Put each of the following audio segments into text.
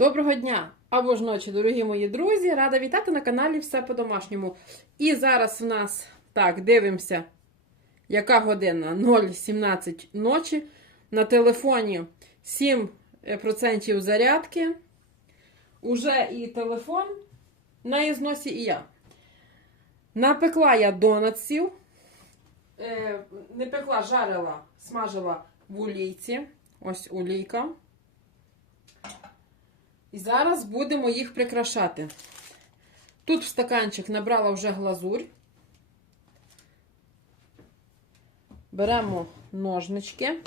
Доброго дня або ж ночі, дорогі мої друзі! Рада вітати на каналі Все по-домашньому. І зараз в нас так, дивимося, яка година 0,17 ночі. На телефоні 7% зарядки. Уже і телефон на ізносі, і я. Напекла я донатсів. Е, не пекла, жарила, смажила в олійці. Ось олійка. І зараз будемо їх прикрашати. Тут в стаканчик набрала вже глазурь. Беремо ножнички.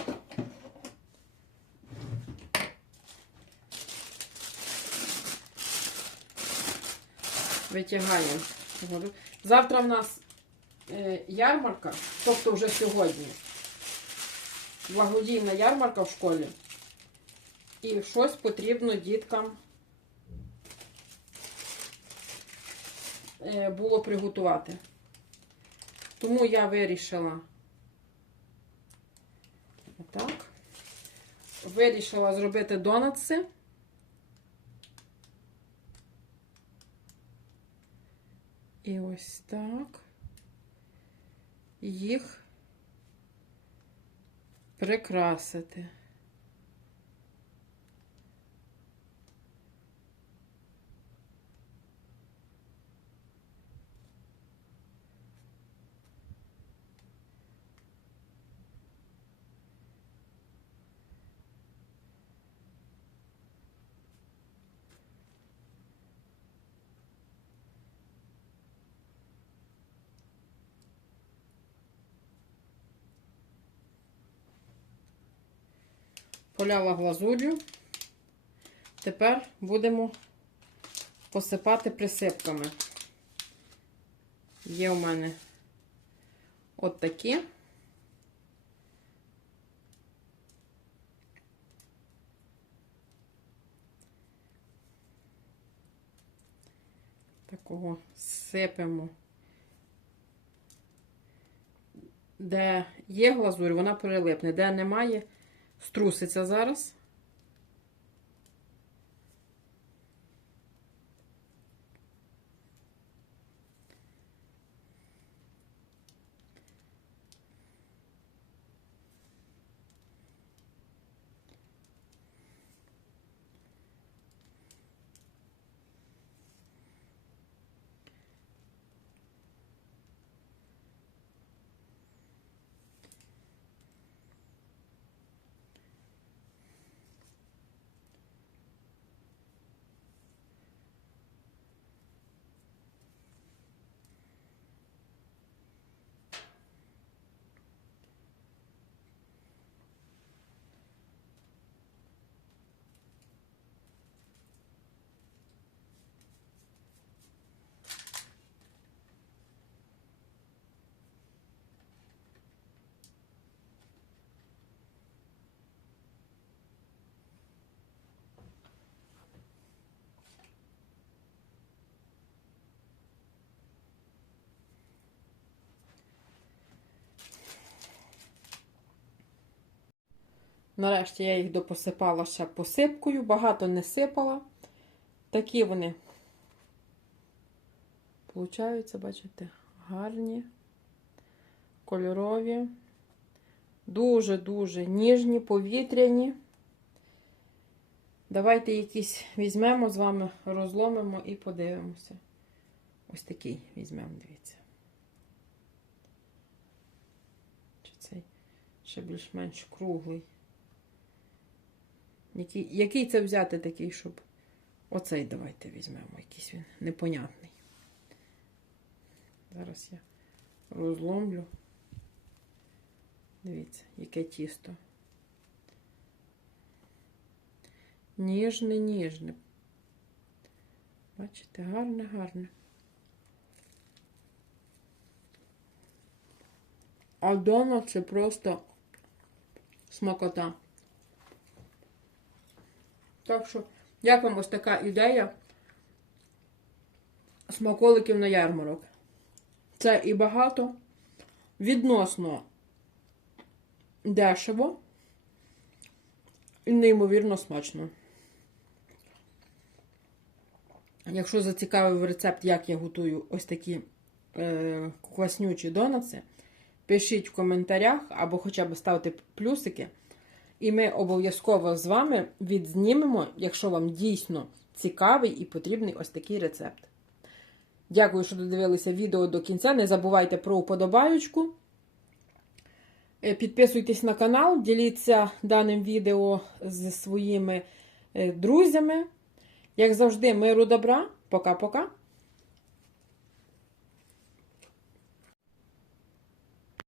Витягаємо. Завтра в нас е, ярмарка, тобто вже сьогодні. Благодійна ярмарка в школі. І щось потрібно діткам е, було приготувати. Тому я вирішила так, вирішила зробити донатси. І ось так їх прикрасити. Поляла глазур'ю. Тепер будемо посипати присипками. Є у мене от такі. Такого сипемо. Де є глазурь, вона прилипне, де немає, струситься зараз. Нарешті я їх допосипала ще посипкою, багато не сипала. Такі вони, получаються, бачите, гарні, кольорові, дуже-дуже ніжні, повітряні. Давайте якісь візьмемо з вами, розломимо і подивимося. Ось такий візьмемо, дивіться. Чи цей ще більш-менш круглий. Який, який це взяти такий, щоб. Оцей давайте візьмемо, якийсь він непонятний. Зараз я розломлю. Дивіться, яке тісто. Ніжне, ніжне. Бачите, гарне, гарне. А дома це просто смакота. Так що, як вам ось така ідея смаколиків на ярмарок? Це і багато, відносно дешево і неймовірно смачно. Якщо зацікавив рецепт, як я готую ось такі е, класнючі донатси, пишіть в коментарях або хоча б ставте плюсики. І ми обов'язково з вами відзнімемо, якщо вам дійсно цікавий і потрібний ось такий рецепт. Дякую, що додивилися відео до кінця. Не забувайте про уподобаючку. Е, Підписуйтесь на канал, діліться даним відео зі своїми е, друзями. Як завжди, миру добра. Пока-пока.